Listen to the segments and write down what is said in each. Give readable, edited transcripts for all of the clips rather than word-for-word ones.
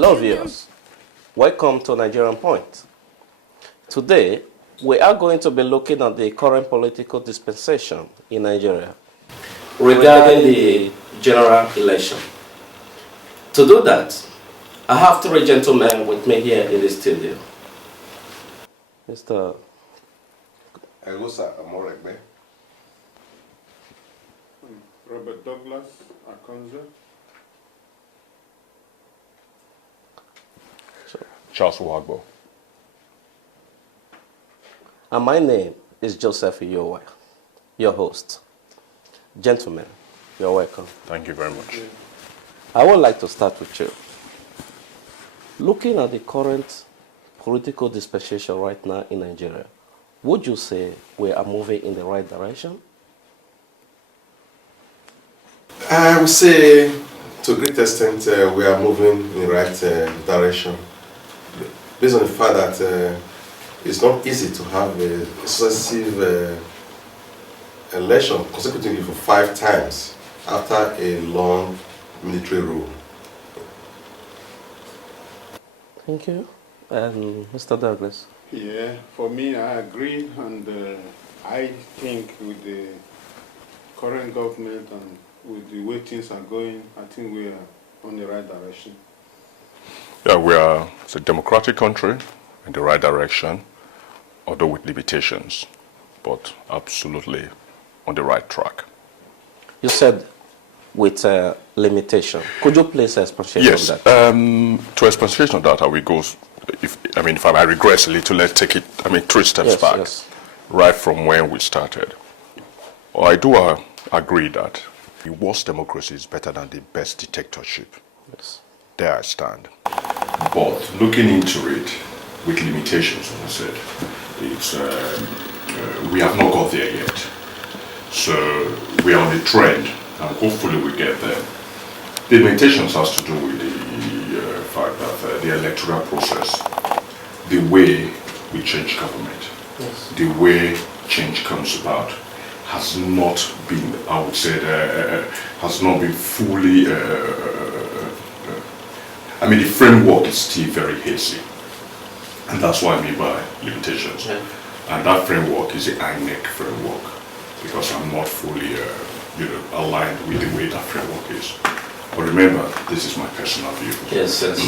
Hello viewers, welcome to Nigerianpoint. Today, we are going to be looking at the current political dispensation in Nigeria regarding the general election. To do that, I have three gentlemen with me here in the studio. Mr. Elusa Amoregbe. Robert Douglas Akonza. Charles Wagbo. And my name is Joseph Iyowa, your host. Gentlemen, you're welcome. Thank you very much. I would like to start with you. Looking at the current political dispensation right now in Nigeria, would you say we are moving in the right direction? I would say, to a great extent, we are moving in the right direction. Based on the fact that it's not easy to have a successive election consecutively for 5 times after a long military rule. Thank you. And Mr. Douglas? Yeah, for me, I agree, and I think with the current government and with the way things are going, I think we are on the right direction. Yeah, it's a democratic country in the right direction, although with limitations, but absolutely on the right track. You said with limitation. Could you please expatiate Yes, on that? to expatiate on that, I will go, if I might regress a little, let's take it, 3 steps back, Yes. right from when we started. I do agree that the worst democracy is better than the best dictatorship. Yes. There I stand. But looking into it with limitations, as I said, it's we have not got there yet. So we are on the trend, and hopefully we get there. The limitations has to do with the fact that the electoral process, the way we change government, Yes. the way change comes about, has not been, I would say, has not been fully. The framework is still very hazy, and that's what I mean by limitations. Yeah. And that framework is the INEC framework, because I'm not fully, aligned with the way that framework is. But remember, this is my personal view. Yes, yes.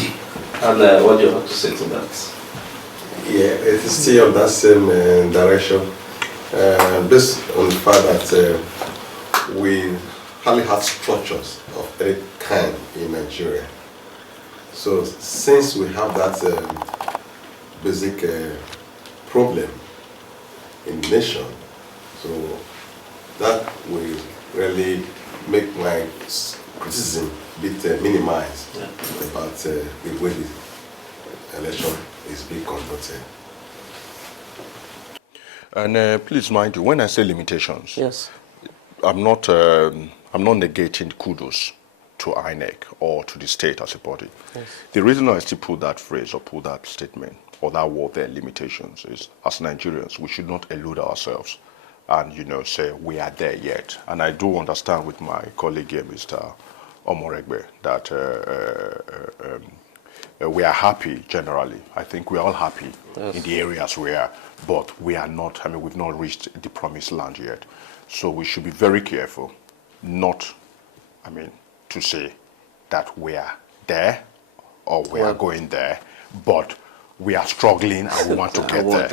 And what do you have to say to that? Yeah, it is still on that same direction. Based on the fact that we hardly have structures of any kind in Nigeria. So since we have that basic problem in the nation, so that will really make my criticism a bit minimized about the way the election is being conducted. And please mind you, when I say limitations, Yes. I'm not negating kudos to INEC or to the state as a body. Yes. The reason I still put that phrase or put that statement or that word there, limitations, is as Nigerians, we should not elude ourselves and, say we are there yet. And I do understand with my colleague here, Mr. Omoregbe, that we are happy generally. I think we're all happy in the areas we are, but we are not, we've not reached the promised land yet. So we should be very careful not, to say that we are there or we are going there, but we are struggling and we want to get there.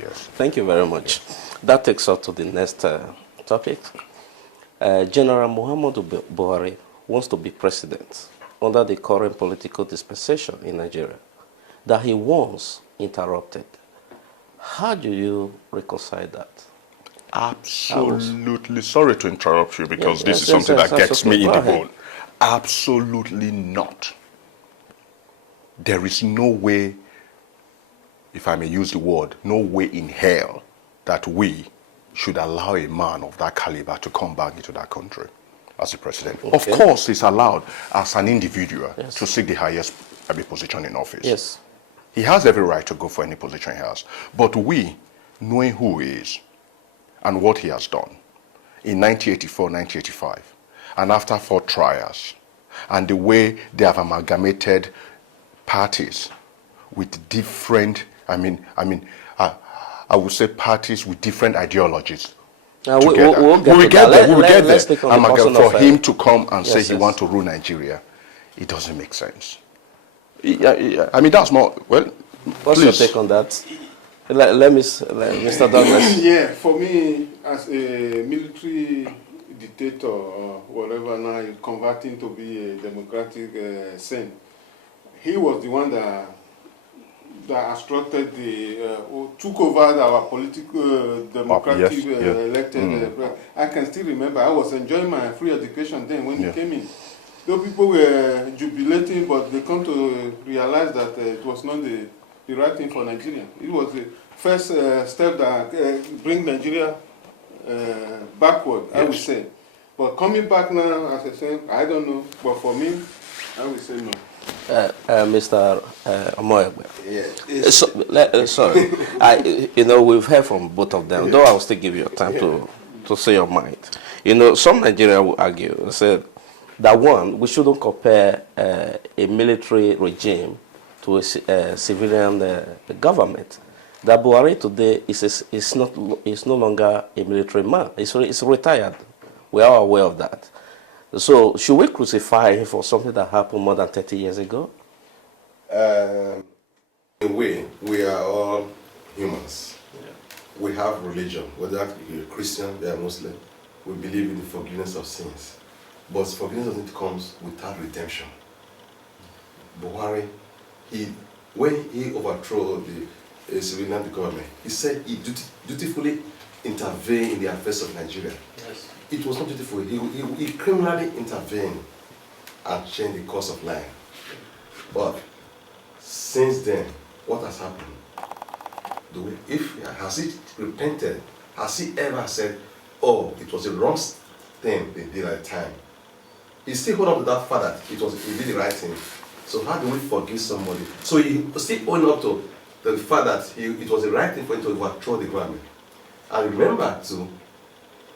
Yes. Thank you very much. That takes us to the next topic. General Muhammadu Buhari wants to be president under the current political dispensation in Nigeria that he once interrupted. How do you reconcile that? Absolutely. Sorry to interrupt you, because this is yes, something that gets okay. me in Go the ahead. bone. Absolutely not. There is no way, if I may use the word, no way in hell that we should allow a man of that caliber to come back into that country as a president. Okay. Of course, he's allowed as an individual to seek the highest position in office. Yes. He has every right to go for any position he has. But we, knowing who he is and what he has done in 1984, 1985, and after 4 trials, and the way they have amalgamated parties with different, I would say parties with different ideologies. We'll get there. Let's take on the And person for of, him to come and say yes, he yes. wants to rule Nigeria, it doesn't make sense. I mean, that's more, well, What's please. your take on that? Let Mr. Douglas. Yeah, for me, as a military dictator or whatever now, converting to be a democratic saint, he was the one that obstructed took over our political democratic Yes, elected. I can still remember, I was enjoying my free education then when he came in. Though people were jubilating, but they come to realize that it was not the right thing for Nigeria. It was the first step that bring Nigeria backward, I would say. But coming back now, as I said, I don't know. But for me, I would say no. Mr. Omoegbe. Yeah. Sorry, we've heard from both of them. Though I will still give you time to say your mind. Some Nigerians will argue and say that one, we shouldn't compare a military regime to a civilian government. That Buhari today is no longer a military man. He's retired. We are aware of that. So should we crucify him for something that happened more than 30 years ago? In a way, we are all humans. Yeah. We have religion. Whether you're a Christian, you're a Muslim, we believe in the forgiveness of sins. But forgiveness doesn't come without redemption. Buhari, when he overthrew the civilian government, he said he dutifully intervened in the affairs of Nigeria. Yes. It was not dutiful. He criminally intervened and changed the course of life. But since then, what has happened? Has he repented? Has he ever said, oh, it was a wrong thing they did at the time? He still hold on to that fact that he did the right thing. So how do we forgive somebody? So he still own up to the fact that it was the right thing for him to overthrow the government. And remember too,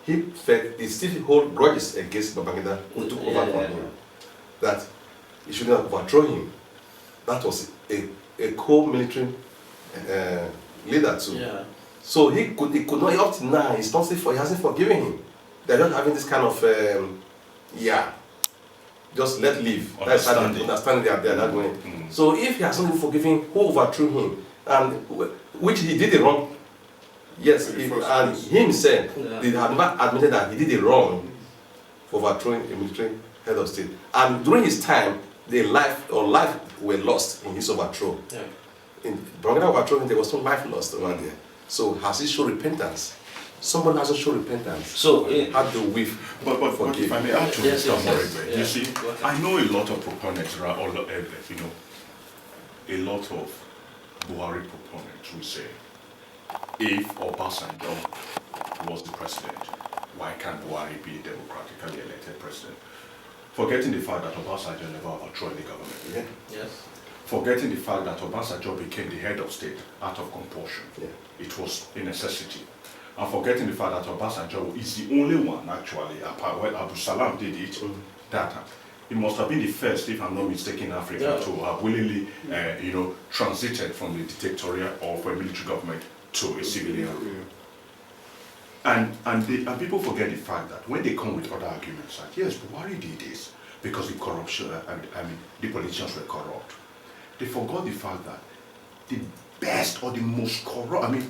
he still hold grudges against Babangida who took over from him. That he should not overthrow him. That was a co-military leader too. Yeah. So he could not, up to now, he hasn't forgiven him. They're not having this kind of just let live. That's how they understand they are there that way. Mm-hmm. So if he has not forgiven, who overthrew him? And which he did it wrong. Yes, and he himself, he had not admitted that he did it wrong for overthrowing a military head of state. And during his time, life were lost in his overthrow. Yeah. In Babangida overthrowing, there was no life lost over there. So has he shown repentance? Someone hasn't shown repentance. So how do we forgive? If I may add to Mr. You see, I know a lot of proponents, a lot of Buhari proponents will say, if Obasanjo was the president, why can't Buhari be a democratically elected president? Forgetting the fact that Obasanjo never overthrew the government. Yeah. Yes. Forgetting the fact that Obasanjo became the head of state out of compulsion. Yeah. It was a necessity. And forgetting the fact that Obasanjo is the only one, actually, Abu Salam did it, that he must have been the first, if I'm not mistaken, in Africa to have willingly, transited from the dictatorial or from a military government to a civilian. And people forget the fact that when they come with other arguments, like, yes, Buhari did this because the corruption, the politicians were corrupt. They forgot the fact that the best or the most corrupt,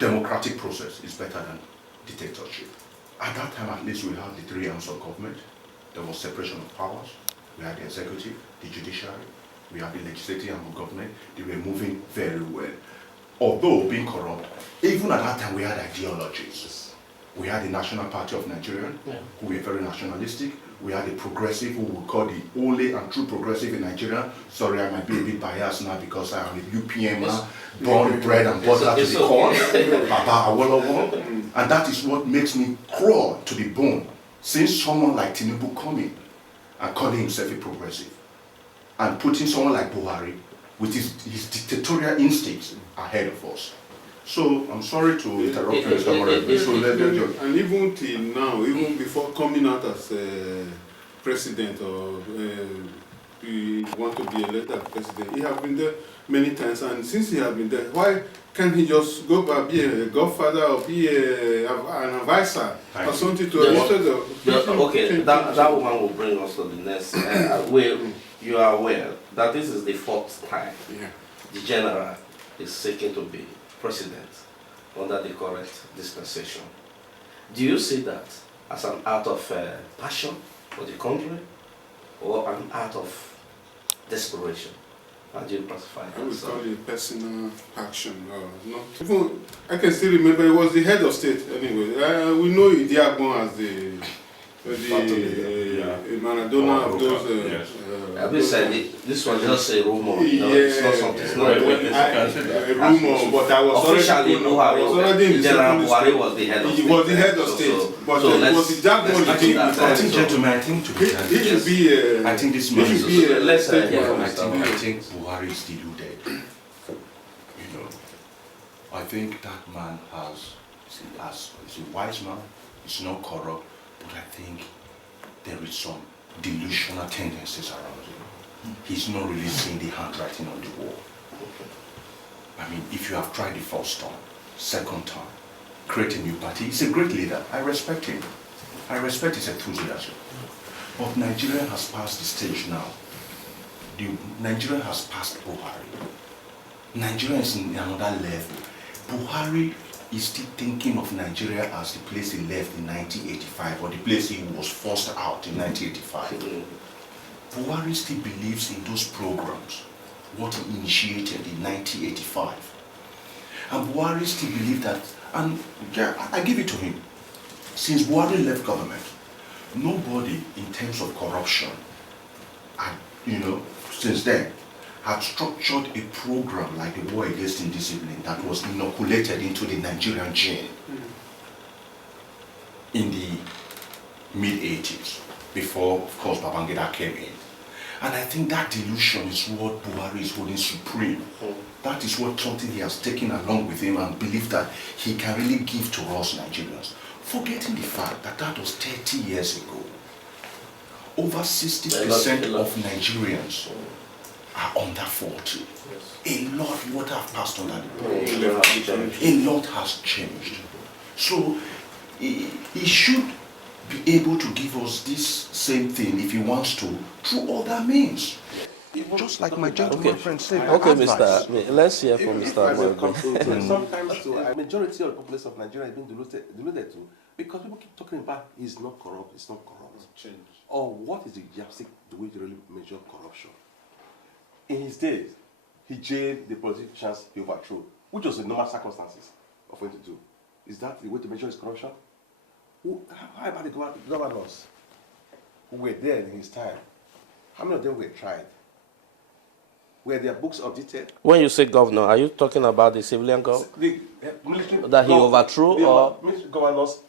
democratic process is better than dictatorship. At that time, at least, we had the three arms of government. There was separation of powers. We had the executive, the judiciary, we had the legislative arm of government. They were moving very well. Although being corrupt, even at that time, we had ideologies. We had the National Party of Nigeria, who were very nationalistic. We had the progressive, who we call the only and true progressive in Nigeria. Sorry, I might be a bit biased now because I am a UPM, born, bred and butter to the core, Baba Awolowo. And that is what makes me crawl to the bone. Since someone like Tinubu coming and calling himself a progressive, and putting someone like Buhari with his dictatorial instincts ahead of us. So I'm sorry to interrupt you, Mr. Moreno. And even till now, even before coming out as president or he want to be elected as president. He have been there many times, and since he have been there, why can't he just go back, be a godfather or be an advisor or something to instead of... Okay, that one will bring us to the next. Where you are aware that this is the fourth time the general is seeking to be president under the current dispensation. Do you see that as an act of passion for the country or an act of desperation? How do you classify that? I would call it personal action. Not even, I can still remember it was the head of state anyway. We know Idiagbon as the Maradona of those. This was just a rumor. It's not something. It's not a witness. A rumor, but I was officially already in the General Buhari was the head of state. He was the head of state, but it was Idiagbon. I think, gentlemen, I think to be It should be. I think this man It should be. Let's I think Buhari is deluded. You know, I think that man is a wise man. He's not corrupt, but I think there is some delusional tendencies around him. He's not really seeing the handwriting on the wall. I mean, if you have tried the first time, second time, create a new party, he's a great leader. I respect him. I respect his enthusiasm. But Nigeria has passed the stage now. Nigeria has passed Buhari. Nigeria is in another level. Buhari is still thinking of Nigeria as the place he left in 1985 or the place he was forced out in 1985. Buhari still believes in those programs, what he initiated in 1985. And Buhari still believes that, and I give it to him, since Buhari left government, nobody in terms of corruption, since then, had structured a program like the War Against Indiscipline that was inoculated into the Nigerian gene in the mid-80s, before, of course, Babangida came in. And I think that delusion is what Buhari is holding supreme. That is what something he has taken along with him and believe that he can really give to us Nigerians. Forgetting the fact that that was 30 years ago. Over 60% of Nigerians are under 40. Yes. A lot of water have passed under the bridge. A lot has changed. So he should be able to give us this same thing if he wants to through other means. Just like my gentleman friend said. Okay, Mr. Let's hear from Mr. Morgan. Sometimes a majority of the population of Nigeria is being deluded to because people keep talking about he's not corrupt, it's not corrupt. Change. Or what is the yardstick the way to really measure corruption? In his days, he jailed the politicians he overthrew, which was the normal circumstances of what to do. Is that the way to measure his corruption? How about the governors who were there in his time? How many of them were tried? Were their books audited? When you say governor, are you talking about the civilian governor? The military That he overthrew, the or military governors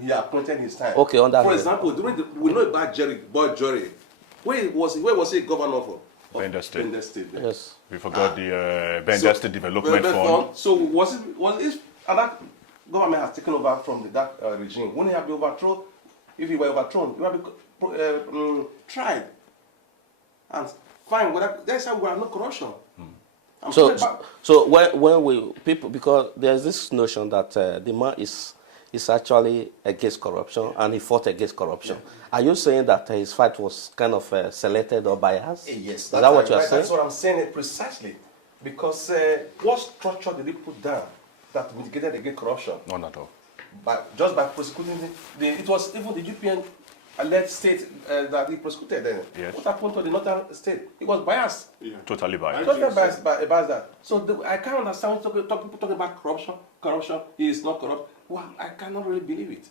he appointed in his time. Okay, on that. For example, we know about Boy Jerry. Where was he governor for? Bender State. Bender State. Yes. We forgot the Bender State Development Fund. So was it that government has taken over from that regime? Wouldn't he have been overthrown? If he were overthrown, he would have been tried. And fine, that's how we have no corruption. So when we people, because there's this notion that the man is actually against corruption and he fought against corruption. Yeah. Are you saying that his fight was kind of selected or biased? Yes. Is that what you are saying? That's what I'm saying precisely. Because what structure did he put down that mitigated against corruption? None at all. Just by prosecuting it was even the UPN-led state that he prosecuted then. Yes. What happened to the northern state? It was biased. Yeah. Totally biased. Totally biased about that. So I can't understand people talking about corruption. Corruption, he is not corrupt. Well, I cannot really believe it.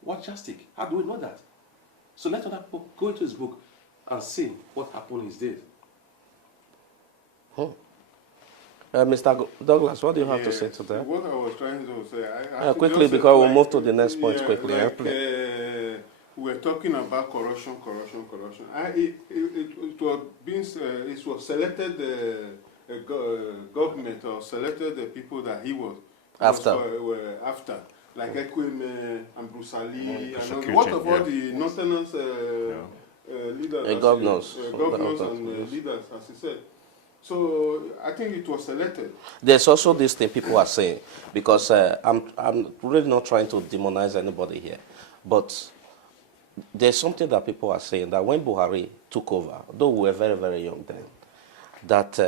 What justice? How do we know that? So let other people go into his book and see what happened in his days. Mr. Douglas, what do you have to say to that? What I was trying to say, I quickly, because we'll move to the next point quickly. We're talking about corruption. It was selected government or selected the people that he was after, like Ekweme and Bruce Ali, and what of all the northerners leaders, governors. governors and leaders, as he said. So I think it was selected. There's also this thing people are saying, because I'm really not trying to demonize anybody here, but there's something that people are saying, that when Buhari took over, though we were very, very young then, that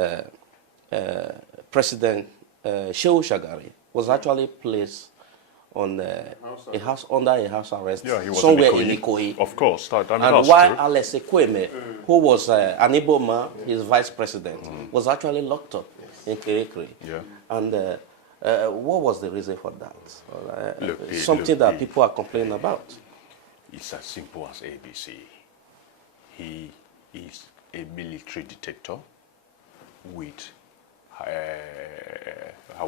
President Shehu Shagari was actually placed on under a house arrest Yeah, he was somewhere in in Ikoyi. Ikoyi. Of course, And that's while true. Alex Ekweme, who was an Igbo man, his vice president, was actually locked up in Kirikiri. Yeah. And what was the reason for that? Look, That people are complaining about. It's as simple as ABC. He is a military dictator with, I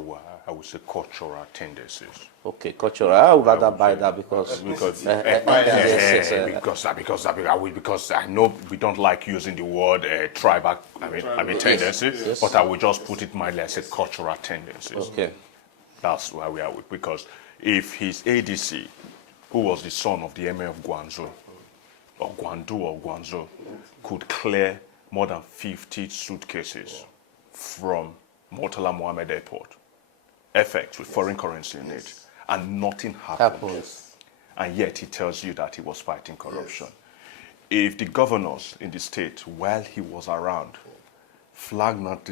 would say, cultural tendencies. Okay, cultural. I would rather buy that because Because I know we don't like using the word tribal, tendencies, Yes. but I will just put it mildly as a cultural tendencies. Okay. That's where we are with, because if his ADC, who was the son of the Emir of Guangzhou, or Guangzhou, could clear more than 50 suitcases from Murtala Mohammed Airport, FX with foreign currency in it, and nothing happened. And yet he tells you that he was fighting corruption. If the governors in the state, while he was around, flagged not,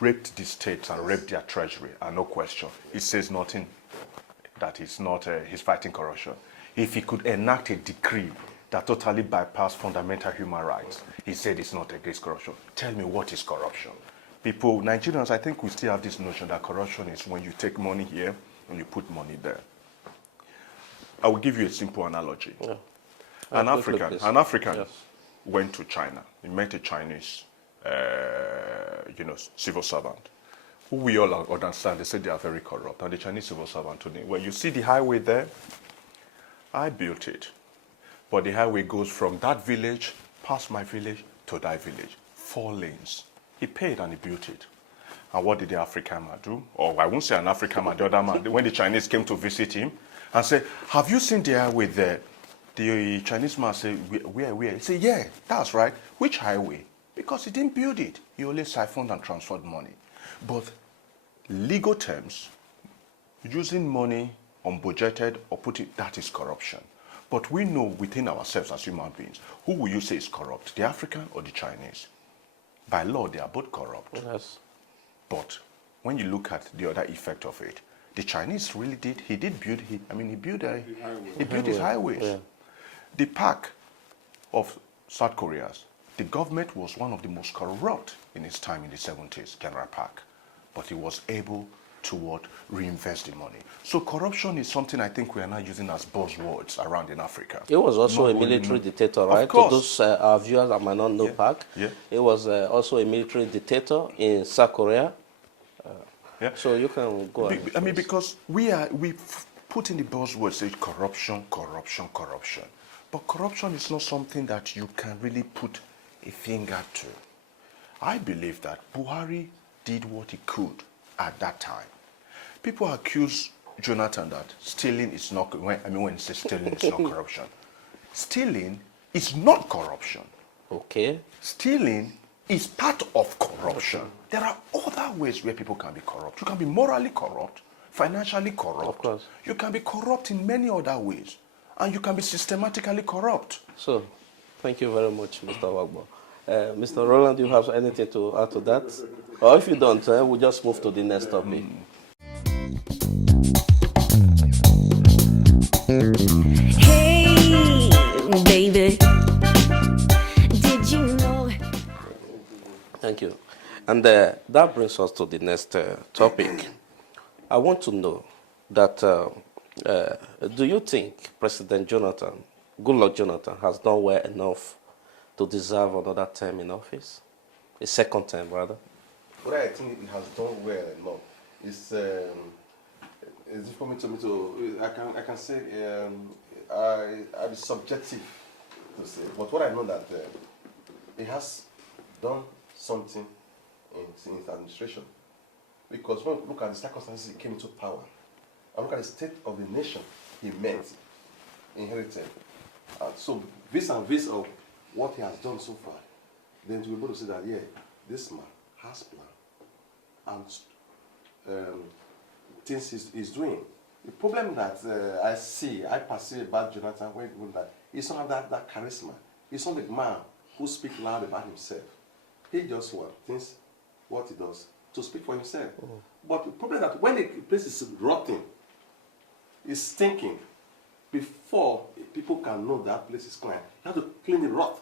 raped the states and raped their treasury, and no question, he says nothing that he's not he's fighting corruption. If he could enact a decree that totally bypassed fundamental human rights, he said it's not against corruption. Tell me, what is corruption? People, Nigerians, I think we still have this notion that corruption is when you take money here and you put money there. I will give you a simple analogy. Yeah. An African Yes. went to China. He met a Chinese, civil servant, who we all understand. They said they are very corrupt. And the Chinese civil servant told him, well, you see the highway there? I built it. But the highway goes from that village, past my village, to that village. 4 lanes. He paid and he built it. And what did the African man do? Or I won't say an African man, the other man, when the Chinese came to visit him and said, have you seen the highway there? The Chinese man said, where? He said, yeah, that's right. Which highway? Because he didn't build it. He only siphoned and transferred money. But legal terms, using money unbudgeted or putting, that is corruption. But we know within ourselves as human beings, who will you say is corrupt, the African or the Chinese? By law, they are both corrupt. Yes. But when you look at the other effect of it, the Chinese really did, he built his highways. Yeah. The park of South Korea, the government was one of the most corrupt in its time in the 70s, General Park. But he was able to reinvest the money. So corruption is something I think we are now using as buzzwords around in Africa. He was also a military dictator, right? Of course. To those our viewers that might not know Park, he was also a military dictator in South Korea. So you can go on. I mean, because we put in the buzzwords, say corruption. But corruption is not something that you can really put a finger to. I believe that Buhari did what he could at that time. People accuse Jonathan that stealing is not, when you say stealing is not corruption. Stealing is not corruption. Okay. Stealing is part of corruption. There are other ways where people can be corrupt. You can be morally corrupt, financially corrupt. Of course. You can be corrupt in many other ways. And you can be systematically corrupt. So, thank you very much, Mr. Wagbo. Mr. Roland, do you have anything to add to that? Or if you don't, we'll just move to the next topic. Hey, baby, did you know? Thank you. And that brings us to the next topic. I want to know that, do you think President Goodluck Jonathan, has done well enough to deserve another term in office? A second term, rather? What I think he has done well enough is for me to I can say I'll be subjective to say, but what I know that he has done something in his administration, because when you look at the circumstances he came into power, and look at the state of the nation he inherited, so vis-a-vis of what he has done so far, then to be able to say that, yeah, this man has plan and things he's doing. The problem that I perceive about Jonathan when that he's not that charisma. He's not a man who speaks loud about himself. He just thinks what he does to speak for himself. But the problem that when the place is rotting, is stinking, before people can know that place is clean, you have to clean the rot.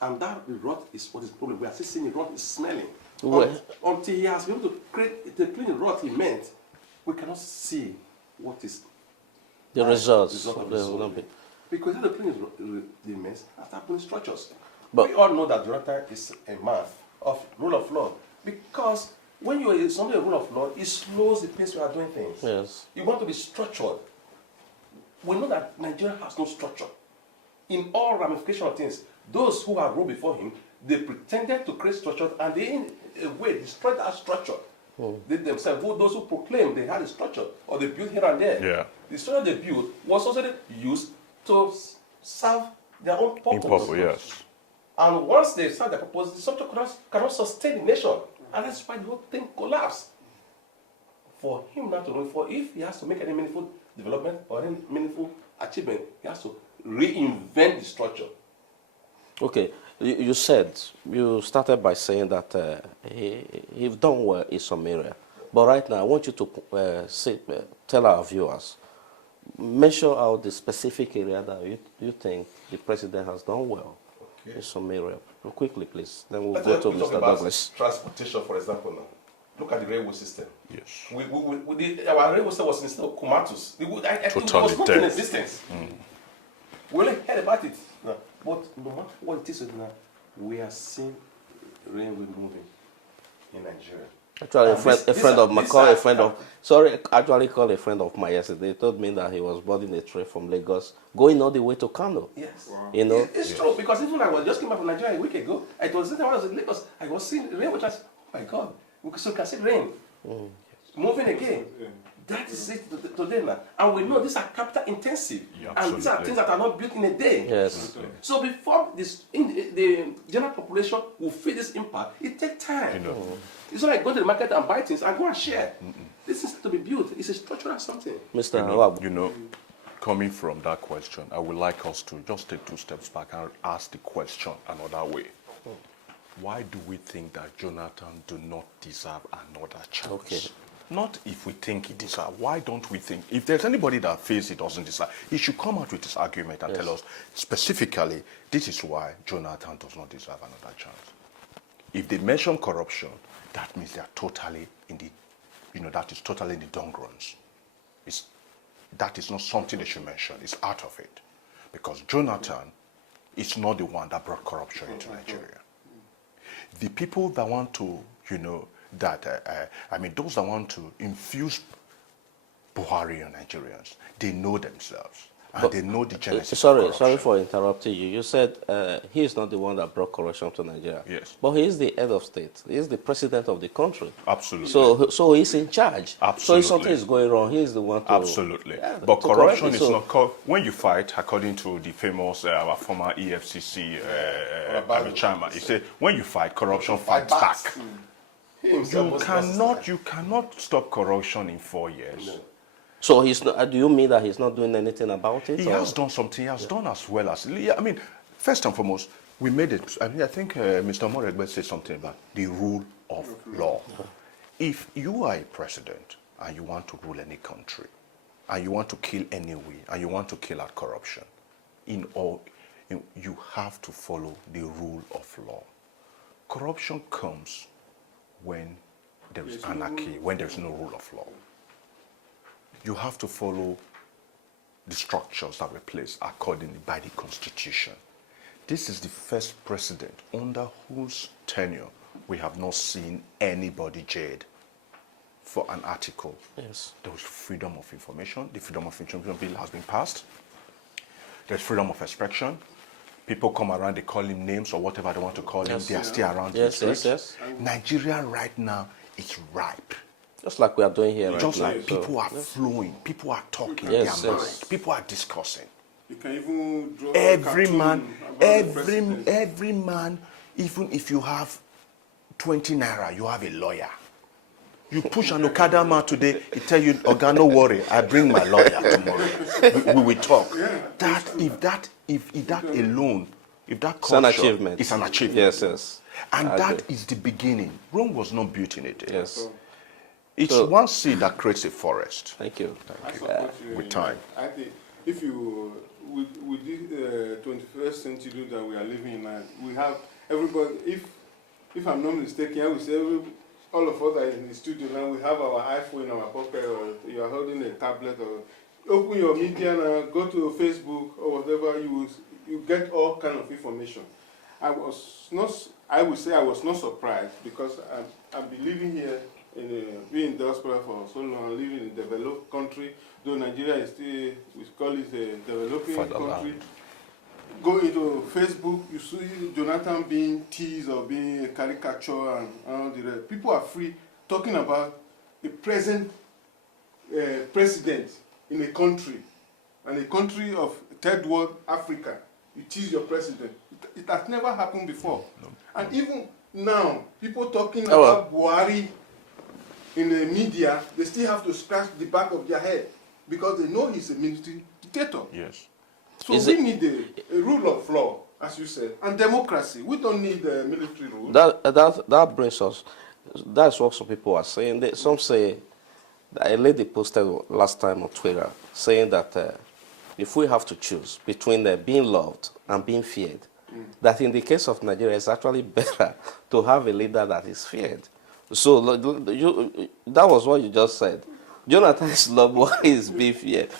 And the rot is what is the problem. We are still seeing the rot is smelling. Until he has been able to clean the rot he meant, we cannot see what is the results. Because you have to clean the mess and start putting structures. But we all know that Jonathan is a man of rule of law. Because when you are somebody rule of law, it slows the pace we are doing things. Yes. You want to be structured. We know that Nigeria has no structure. In all ramifications of things, those who have ruled before him, they pretended to create structure and they in a way destroyed that structure. They themselves, those who proclaim they had a structure or they built here and there. Yeah. The structure they built was also used to serve their own purpose. Yes. And once they serve their purpose, the structure cannot sustain the nation. And that's why the whole thing collapsed. For him not to know, for if he has to make any meaningful development or any meaningful achievement, he has to reinvent the structure. Okay, you started by saying that he's done well in some area. But right now, I want you to tell our viewers, mention out the specific area that you think the president has done well in some area. Quickly, please. Then we'll go to Mr. Douglas. Transportation, for example, now. Look at the railway system. Yes. Our railway system was instead of Komatus. I think it was not in existence. We only heard about it. No. But no matter what it is now, we are seeing railway moving in Nigeria. Actually, actually called a friend of mine yesterday. He told me that he was boarding a train from Lagos, going all the way to Kano. Yes. Wow. You know? It's true, because even I was just came back from Nigeria a week ago. I was sitting when I was in Lagos, I was seeing rain, which was, oh my God, so you can see rain moving again. That is it today now. And we know these are capital intensive. Yeah, and these are things that are not built in a day. Yes. So before the general population will feel this impact, it takes time. It's not like go to the market and buy things and go and share. This is to be built. It's a structural something. Mr. Coming from that question, I would like us to just take 2 steps back and ask the question another way. Why do we think that Jonathan do not deserve another chance? Okay. Not if we think he deserves. Why don't we think? If there's anybody that feels he doesn't deserve, he should come out with his argument and tell us specifically, this is why Jonathan does not deserve another chance. If they mention corruption, that means they are totally in the, that is totally in the downgrounds. That is not something they should mention. It's out of it. Because Jonathan is not the one that brought corruption into Nigeria. The people that want to, those that want to infuse Buhari on Nigerians, they know themselves. And they know the genesis of corruption. Sorry for interrupting you. You said he is not the one that brought corruption to Nigeria. Yes. But he is the head of state. He is the president of the country. Absolutely. So he's in charge. Absolutely. So if something is going wrong, he is the one to... Absolutely. But corruption is not... When you fight, according to the famous, our former EFCC chairman, he said, when you fight, corruption fights back. You cannot stop corruption in 4 years. No. So he's not, do you mean that he's not doing anything about it? He has done something. He has done as well as... first and foremost, we made it... I think Mr. Moregbe said something about the rule of law. If you are a president and you want to rule any country, and you want to kill anyway, and you want to kill out corruption, you have to follow the rule of law. Corruption comes when there is anarchy, when there is no rule of law. You have to follow the structures that were placed accordingly by the Constitution. This is the first president under whose tenure we have not seen anybody jailed for an article. Yes. There was freedom of information. The freedom of information bill has been passed. There's freedom of expression. People come around, they call him names or whatever they want to call him. They are still around. Yes. Nigeria right now is ripe. Just like we are doing here. Just right like people are flowing, people are talking their mind, people are discussing. You can even draw every man, every man, even if you have 20 naira, you have a lawyer. You push an Okada man today, he tell you, Oga, no worry, I bring my lawyer tomorrow. We will talk. If that alone, if that It's an culture, achievement. it's an achievement. Yes, yes. And I that agree. is the beginning. Rome was not built in a day. Yes. It's So- one seed that creates a forest. Thank you. I support you with in time. that. I think if you, with this 21st century that we are living in now, we have everybody, if I'm not mistaken, I would say all of us are in the studio now, we have our iPhone in our pocket, or you are holding a tablet, or open your media now, go to Facebook or whatever, you get all kind of information. I would say I was not surprised, because I've been living here, being in diaspora for so long, living in a developed country, though Nigeria is still, we call it a developing country. Go into Facebook, you see Jonathan being teased or being a caricature and all the rest. People are free talking about the present president in a country, and a country of third world Africa. You tease your president. It has never happened before. And even now, people talking about Buhari in the media, they still have to scratch the back of their head, because they know he's a military dictator. Yes. So we need a rule of law, as you said, and democracy. We don't need a military rule. That brings us, that's what some people are saying. Some say, a lady posted last time on Twitter saying that if we have to choose between being loved and being feared, that in the case of Nigeria, it's actually better to have a leader that is feared. So that was what you just said. Jonathan is loved, why is being feared?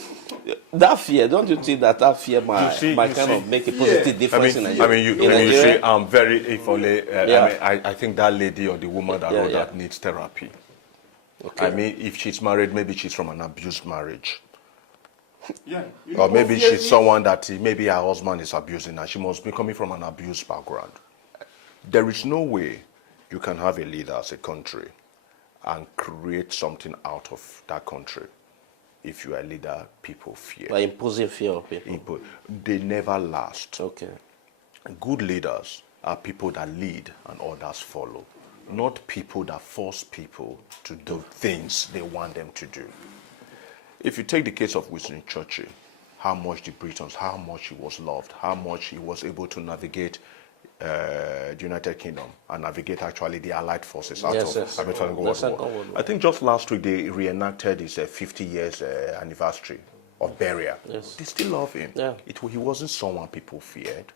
That fear, don't you think that fear might kind of make a positive difference in Nigeria? You see, I'm very, if only, I think that lady or the woman that wrote that needs therapy. Okay. I mean, if she's married, maybe she's from an abused marriage. Yeah. Or maybe she's someone that maybe her husband is abusing and she must be coming from an abused background. There is no way you can have a leader as a country and create something out of that country if you are a leader people fear. By imposing fear of people. They never last. Okay. Good leaders are people that lead and others follow, not people that force people to do things they want them to do. If you take the case of Winston Churchill, how much the Britons, how much he was loved, how much he was able to navigate the United Kingdom and navigate actually the Allied forces out of World War. I think just last week they reenacted his 50 years anniversary of burial. Yes. They still love him. Yeah. He wasn't someone people feared.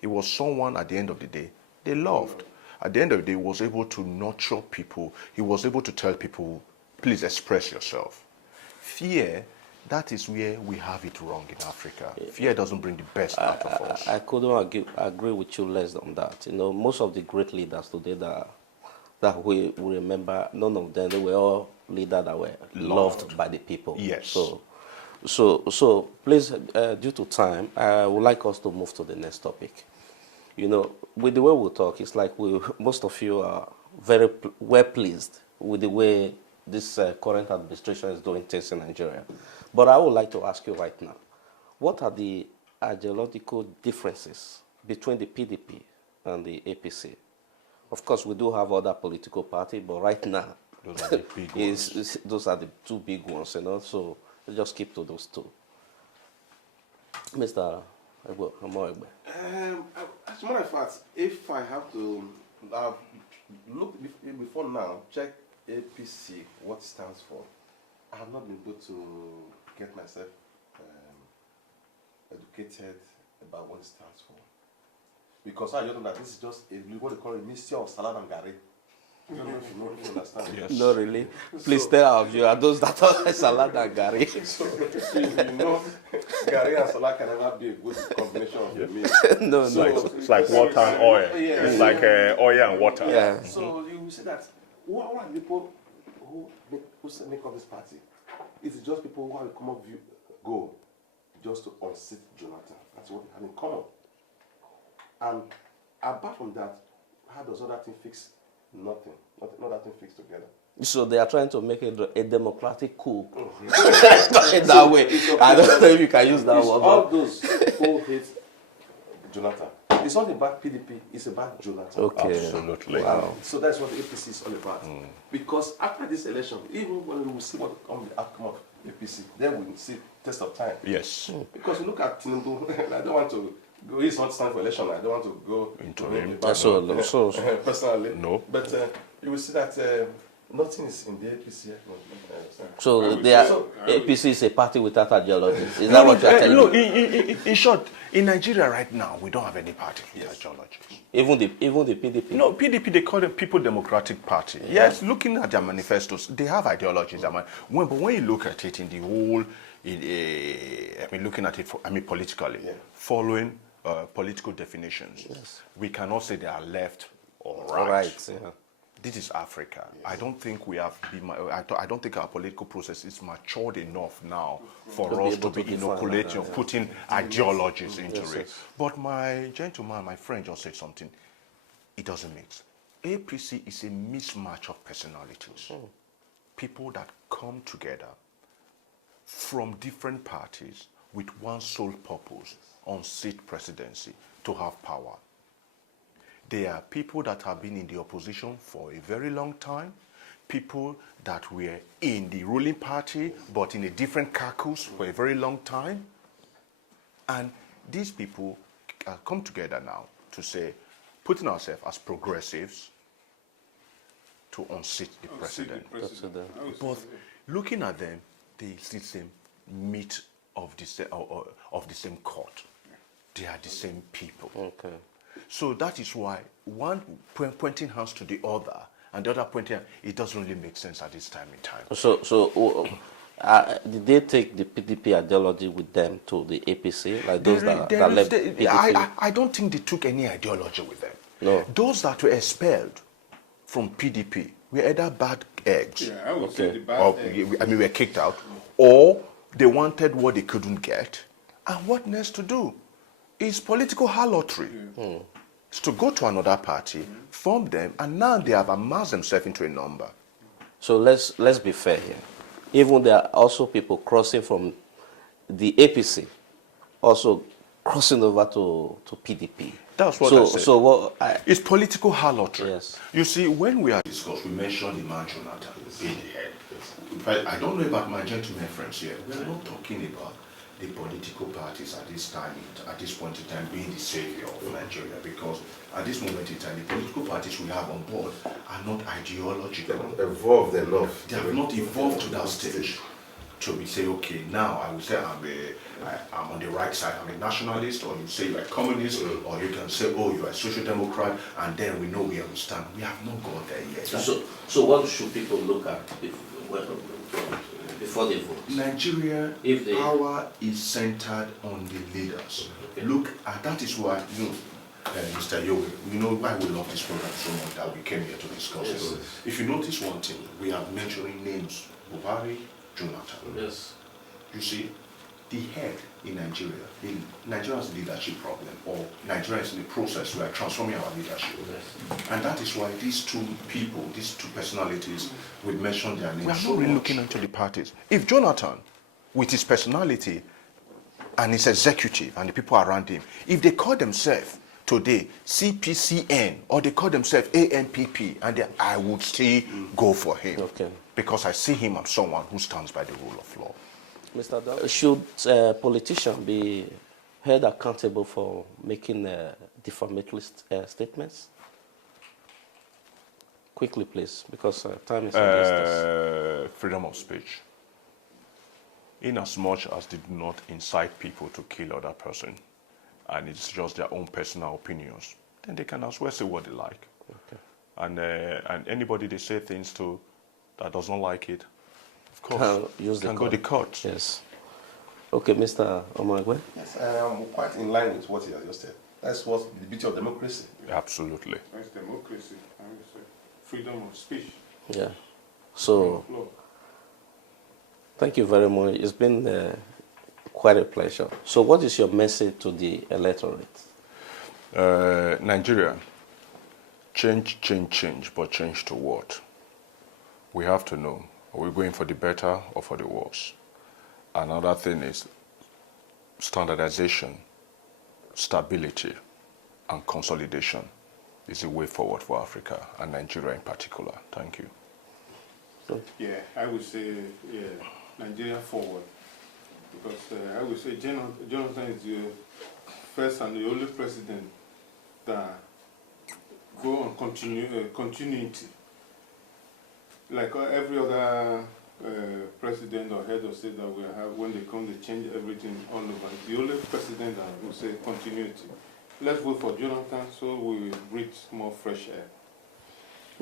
He was someone at the end of the day they loved. At the end of the day, he was able to nurture people. He was able to tell people, please express yourself. Fear, that is where we have it wrong in Africa. Fear doesn't bring the best out of us. I couldn't agree with you less on that. You know, most of the great leaders today that we remember, none of them, they were all leaders that were loved by the people. Yes. So please, due to time, I would like us to move to the next topic. You know, with the way we talk, it's like most of you are very well pleased with the way this current administration is doing things in Nigeria. But I would like to ask you right now, what are the ideological differences between the PDP and the APC? Of course, we do have other political parties, but right now, Those are the big ones. those are the two big ones, you know, so let's just keep to those two. Mr. Amoegbe. As a matter of fact, if I have to look before now, check APC, what it stands for, I have not been able to get myself educated about what it stands for. Because I just know that this is just what they call a mixture of salad and gari. I don't know if you understand. Yes. No, really. Please tell our viewers, those that are like salad and gari. So if you know, gari and salad can never be a good combination of the meal. No. It's like water and oil. Yeah. It's like oil and water. Yeah. So you will say that who are the people who make up this party? It's just people who have a common view, goal, just to unseat Jonathan. That's what they have in common. And apart from that, how does all that thing fix? Nothing. Not that thing fixed together. So they are trying to make a democratic coup. That way. I don't know if you can use that word. All those who hate Jonathan. It's not about PDP, it's about Jonathan. Okay. Absolutely. Wow. So that's what the APC is all about. Because after this election, even when we will see what the outcome of APC, then we will see test of time. Yes. Because you look at Tinubu, I don't want to go, he's not standing for election, I don't want to go Into him him. about So- personally. No. But you will see that nothing is in the APC yet. So APC is a party without ideology. Is that No, what you're telling me? in short, in Nigeria right now, we don't have any party ideologies. Even the PDP. No, PDP, they call them People Democratic Party. Yes, looking at their manifestos, they have ideologies. But when you look at it in the whole, looking at it, politically, following political definitions, we cannot say they are left or right. Right. Yeah. This is Africa. I don't think we have I don't think our political process is matured enough now for us to able be to define inoculating or putting ideologies into it. yes. But my gentleman, my friend just said something. It doesn't mix. APC is a mismatch of personalities. People that come together from different parties with one sole purpose, on seat presidency, to have power. They are people that have been in the opposition for a very long time, people that were in the ruling party but in a different caucus for a very long time. And these people come together now to say, putting ourselves as progressives to unseat the president. But looking at them, they see the same meat of the same court. They are the same people. Okay. So that is why one pointing hands to the other and the other pointing, it doesn't really make sense at this time in time. So did they take the PDP ideology with them to the APC, like those that left PDP? I don't think they took any ideology with them. No. Those that were expelled from PDP were either bad eggs, Yeah, I would say the bad or eggs. were kicked out, or they wanted what they couldn't get. And what next to do is political harlotry. It's to go to another party, form them, and now they have amassed themselves into a number. So let's be fair here. Even there are also people crossing from the APC, also crossing over to PDP. That's what I said. So what? It's political harlotry. Yes. You see, when we are Discuss, we mentioned the man Jonathan being the head. But I don't know about my gentlemen friends here. We are not talking about the political parties at this time, at this point in time, being the savior of Nigeria, because at this moment in time, the political parties we have on board are not ideological. Evolved enough. They have not evolved to that stage to be say, okay, now I will say I'm on the right side, I'm a nationalist, or you say you're a communist, or you can say, oh, you're a social democrat, and then we know we understand. We have not got there yet. So what should people look at before they vote? Nigeria, If they- power is centered on the leaders. Look, and that is why, Mr. Yogi, you know why we love this program so much that we came here to discuss it. If you notice one thing, we are mentioning names, Buhari, Jonathan. Yes. You see, the head in Nigeria, Nigeria has a leadership problem, or Nigeria is in the process where transforming our leadership. And that is why these two people, these two personalities, we mentioned their names. We are so not really much. looking into the parties. If Jonathan, with his personality and his executive and the people around him, if they call themselves today CPCN or they call themselves ANPP, and then I would still go for him. Okay. Because I see him as someone who stands by the rule of law. Mr. Dow, should politicians be held accountable for making defamatory statements? Quickly, please, because time is against us. Freedom of speech. In as much as they do not incite people to kill other person, and it's just their own personal opinions, then they can as well say what they like. Okay. And anybody they say things to that does not like it, of course, Use the can go to court. Yes. Okay, Mr. Omagwe. Yes, I'm quite in line with what you have just said. That's what's the beauty of democracy. Absolutely. That's democracy. I would say freedom of speech. Yeah. So, Law. thank you very much. It's been quite a pleasure. So, what is your message to the electorate? Nigeria, change, but change to what? We have to know, are we going for the better or for the worse? Another thing is standardization, stability and consolidation is the way forward for Africa and Nigeria in particular. Thank you. Yeah, I would say, yeah, Nigeria forward. Because I would say Jonathan is the first and the only president that go on continuity. Like every other president or head of state that we have, when they come, they change everything all over. The only president that will say continuity. Let's vote for Jonathan so we breathe more fresh air.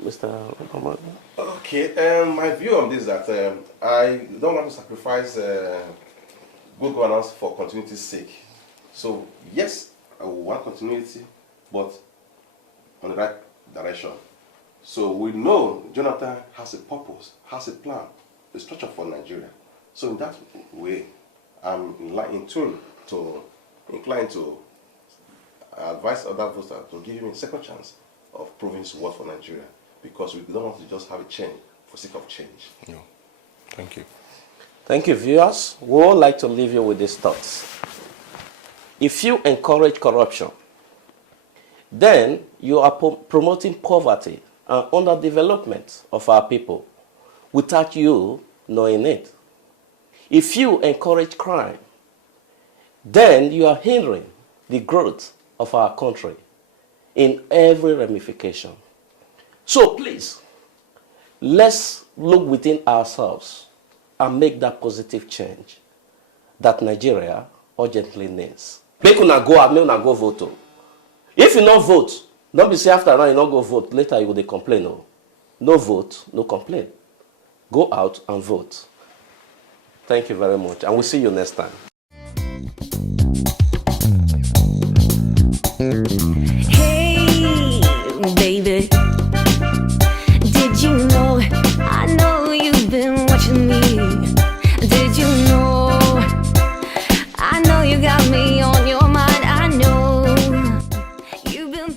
Mr. Obama? Okay, my view on this is that I don't want to sacrifice good governance for continuity's sake. So yes, I will want continuity, but on the right direction. So we know Jonathan has a purpose, has a plan, a structure for Nigeria. So in that way, I'm inclined to advise other voters to give him a second chance of proving his worth for Nigeria, because we don't want to just have a change for sake of change. No. Thank you. Thank you, viewers. We would like to leave you with these thoughts. If you encourage corruption, then you are promoting poverty and underdevelopment of our people without you knowing it. If you encourage crime, then you are hindering the growth of our country in every ramification. So please, let's look within ourselves and make that positive change that Nigeria urgently needs. Make una go out, make una go vote. If you not vote, don't be say after now you not go vote, later you will complain. No. No vote, no complaint. Go out and vote. Thank you very much, and we'll see you next time. Hey.